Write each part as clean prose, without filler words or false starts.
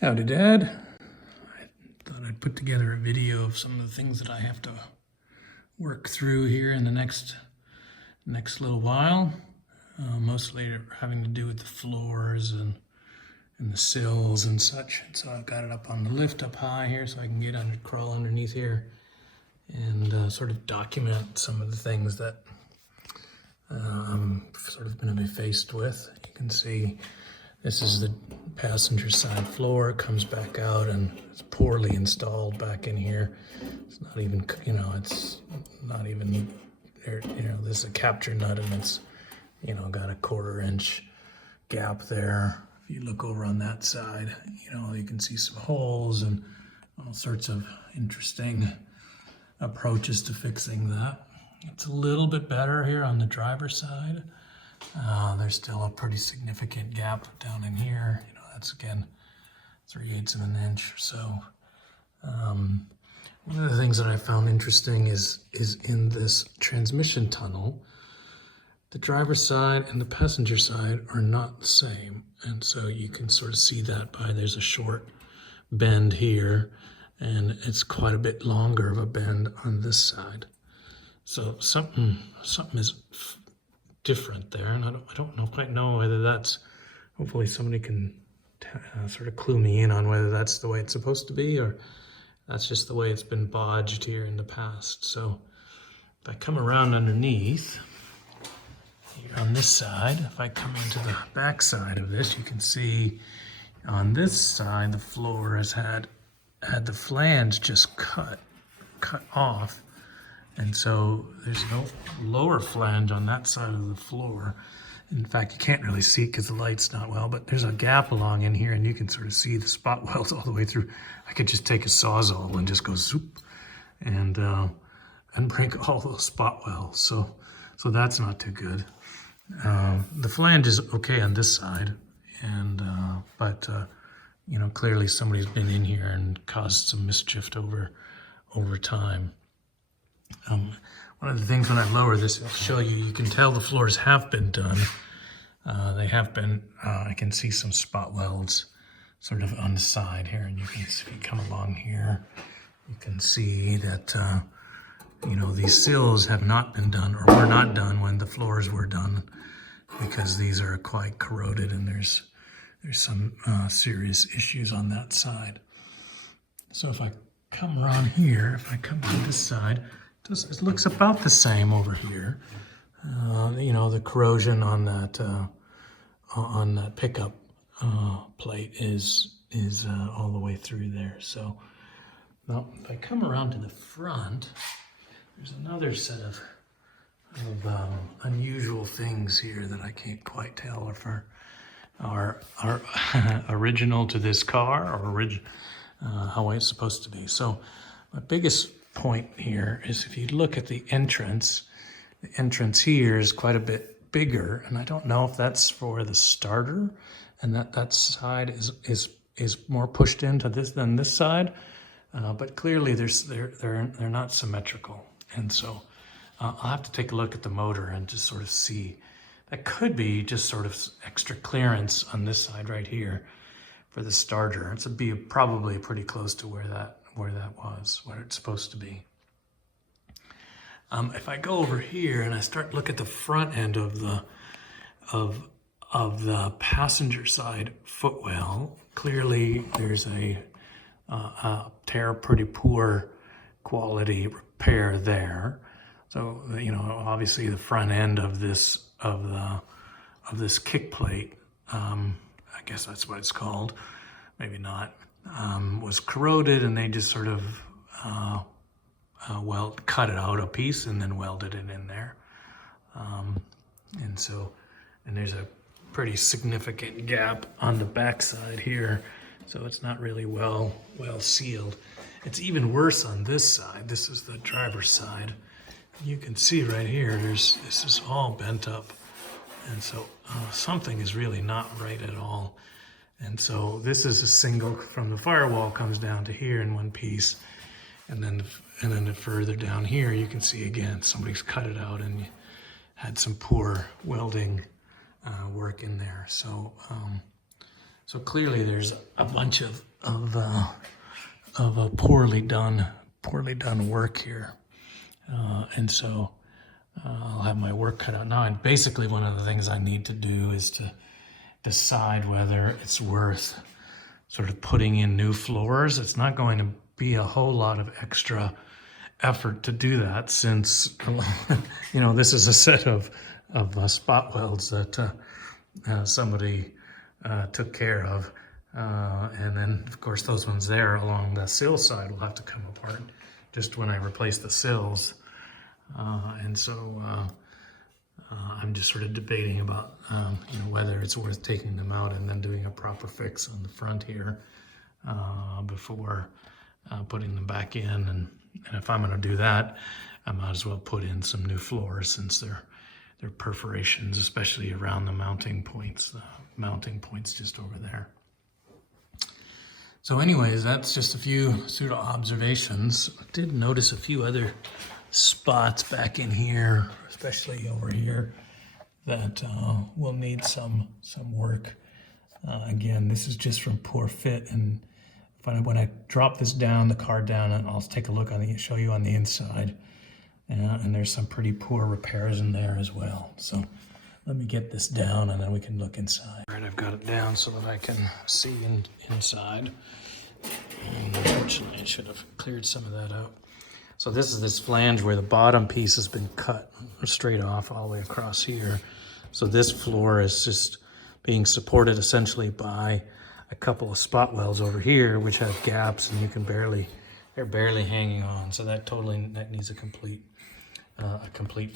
Howdy, Dad. I thought I'd put together a video of some of the things that I have to work through here in the next little while. Mostly having to do with the floors and the sills and such. And so I've got it up on the lift up high here so I can crawl underneath here and sort of document some of the things that I'm sort of going to be faced with. You can see this is the passenger side floor. It comes back out and it's poorly installed back in here. It's not even, it's not even there. This is a capture nut and it's, got a 1/4 inch gap there. If you look over on that side, you can see some holes and all sorts of interesting approaches to fixing that. It's a little bit better here on the driver's side. There's still a pretty significant gap down in here. That's again 3/8 of an inch or so. One of the things that I found interesting is in this transmission tunnel, the driver's side and the passenger side are not the same. And so you can sort of see that by there's a short bend here and it's quite a bit longer of a bend on this side. So something is different there, and I don't quite know whether that's, hopefully somebody can sort of clue me in on whether that's the way it's supposed to be or that's just the way it's been bodged here in the past. So if I come around underneath here on this side, if I come into the back side of this, you can see on this side the floor has had the flange just cut off. And so there's no lower flange on that side of the floor. In fact, you can't really see it because the light's not well, but there's a gap along in here and you can sort of see the spot welds all the way through. I could just take a Sawzall and just go zoop and break all those spot welds. So that's not too good. The flange is okay on this side, and but clearly somebody's been in here and caused some mischief over time. One of the things when I lower this, I'll show you, you can tell the floors have been done. They have been, I can see some spot welds sort of on the side here, and you can see, if you come along here, you can see that, these sills have not been done or were not done when the floors were done because these are quite corroded and there's some serious issues on that side. So if I come around here, if I come to this side, it looks about the same over here. The corrosion on that pickup plate is all the way through there. So now if I come around to the front, there's another set of unusual things here that I can't quite tell if are original to this car or how it's supposed to be. So my biggest point here is if you look at the entrance here is quite a bit bigger, and I don't know if that's for the starter and that side is more pushed into this than this side, but clearly they're not symmetrical, and so I'll have to take a look at the motor and just sort of see. That could be just sort of extra clearance on this side right here for the starter. It's probably pretty close to where that was, where it's supposed to be. If I go over here and I start to look at the front end of the passenger side footwell, clearly there's a pretty poor quality repair there. So obviously the front end of this kick plate, I guess that's what it's called, maybe not. Was corroded, and they just sort of cut it out a piece and then welded it in there. And there's a pretty significant gap on the back side here, so it's not really well sealed. It's even worse on this side. This is the driver's side. You can see right here, this is all bent up, and so something is really not right at all. And so this is a single from the firewall comes down to here in one piece. And then further down here, you can see again, somebody's cut it out and had some poor welding work in there. So clearly there's a bunch of of a poorly done work here, and so I'll have my work cut out now. And basically, one of the things I need to do is to decide whether it's worth sort of putting in new floors. It's not going to be a whole lot of extra effort to do that, since you know, this is a set of spot welds that somebody took care of, and then of course those ones there along the sill side will have to come apart just when I replace the sills, and so I'm just sort of debating about you know, whether it's worth taking them out and then doing a proper fix on the front here before putting them back in. And if I'm going to do that, I might as well put in some new floors, since they're perforations, especially around the mounting points. The mounting points just over there. So anyways, that's just a few pseudo observations. I did notice a few other spots back in here, especially over here, that will need some work. Again, this is just from poor fit, and when I drop this down, the car down, and I'll take a look on show you on the inside, and there's some pretty poor repairs in there as well. So let me get this down, and then we can look inside. All right, I've got it down so that I can see inside. And unfortunately, I should have cleared some of that out. So this is this flange where the bottom piece has been cut straight off all the way across here. So this floor is just being supported essentially by a couple of spot welds over here, which have gaps, and you can they're barely hanging on. So that needs a complete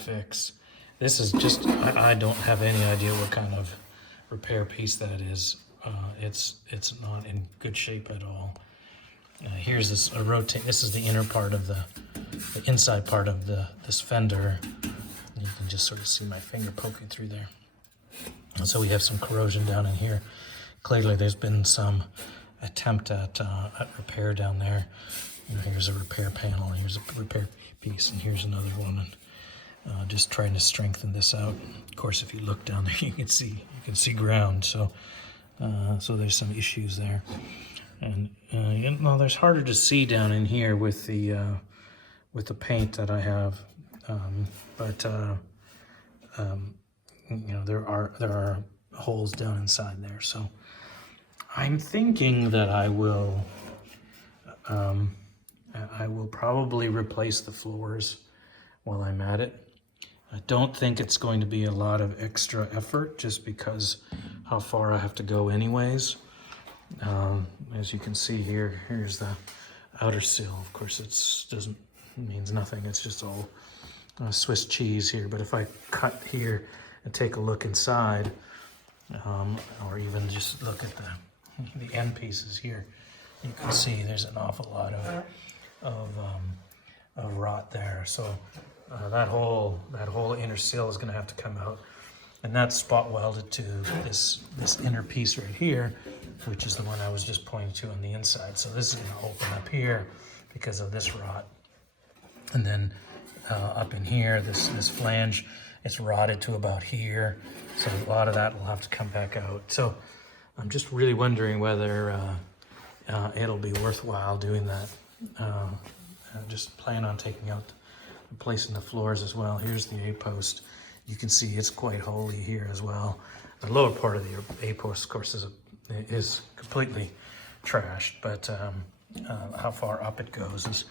fix. This is just, I don't have any idea what kind of repair piece that is. It's not in good shape at all. Here's this this is the inner part of the inside part of this fender. You can just sort of see my finger poking through there. And so we have some corrosion down in here. Clearly there's been some attempt at repair down there. You know, here's a repair panel, here's a repair piece, and here's another one. And just trying to strengthen this out. Of course, if you look down there, you can see ground. So there's some issues there. And you know, there's harder to see down in here with the paint that I have, but you know, there are holes down inside there. So I'm thinking that I will probably replace the floors while I'm at it. I don't think it's going to be a lot of extra effort, just because how far I have to go anyways. As you can see here, here's the outer sill. Of course, means nothing. It's just all Swiss cheese here. But if I cut here and take a look inside, or even just look at the end pieces here, you can see there's an awful lot of rot there. So that whole inner sill is going to have to come out, and that's spot welded to this inner piece right here, which is the one I was just pointing to on the inside. So this is going to open up here because of this rot, and then up in here, this flange, it's rotted to about here. So a lot of that will have to come back out. So I'm just really wondering whether it'll be worthwhile doing that. Just plan on taking out, replacing the floors as well. Here's the A-post. You can see it's quite holy here as well. The lower part of the A-post, of course, is completely trashed, but how far up it goes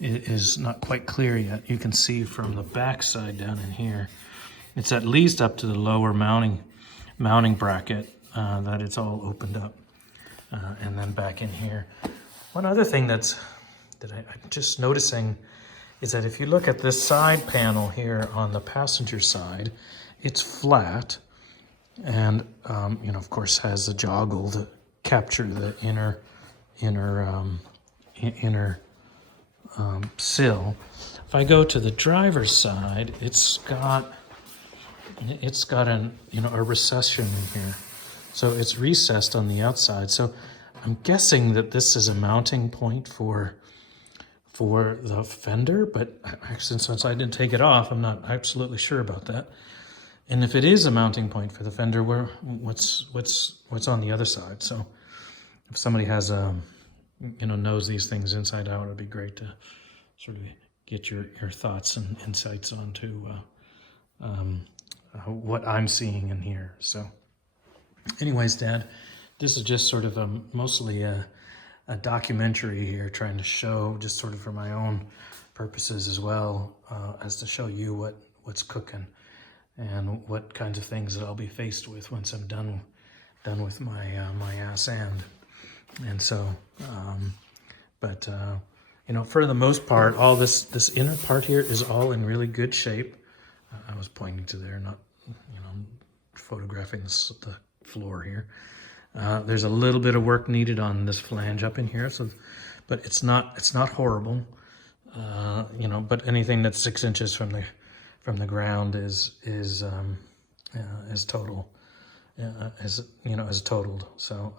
is not quite clear yet. You can see from the back side down in here, it's at least up to the lower mounting bracket that it's all opened up, and then back in here. One other thing that I'm just noticing is that if you look at this side panel here on the passenger side, it's flat, and you know, of course, has a joggle to capture the inner sill. If I go to the driver's side, it's got a recession in here, so it's recessed on the outside. So I'm guessing that this is a mounting point for the fender, but actually, since I didn't take it off, I'm not absolutely sure about that. And if it is a mounting point for the fender, what's on the other side? So if somebody has knows these things inside out, it'd be great to sort of get your thoughts and insights onto what I'm seeing in here. So anyways, Dad, this is just sort of mostly a documentary here, trying to show, just sort of for my own purposes as well, as to show you what's cooking and what kinds of things that I'll be faced with once I'm done with my my ass end. And so, for the most part, all this inner part here is all in really good shape. I was pointing to there, not photographing the floor here. There's a little bit of work needed on this flange up in here, but it's not horrible. But anything that's 6 inches from the ground is total. Is totaled. So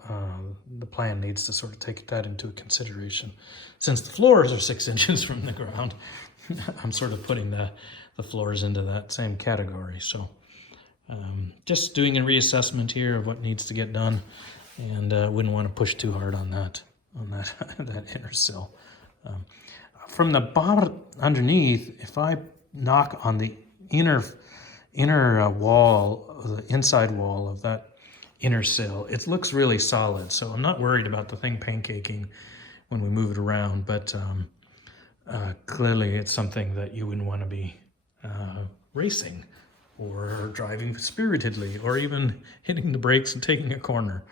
the plan needs to sort of take that into consideration. Since the floors are 6 inches from the ground, I'm sort of putting the floors into that same category. So just doing a reassessment here of what needs to get done, and wouldn't want to push too hard on that that inner sill. From the bottom underneath, if I knock on the inner wall, the inside wall of that inner sill, it looks really solid. So I'm not worried about the thing pancaking when we move it around, but clearly it's something that you wouldn't want to be racing or driving spiritedly or even hitting the brakes and taking a corner.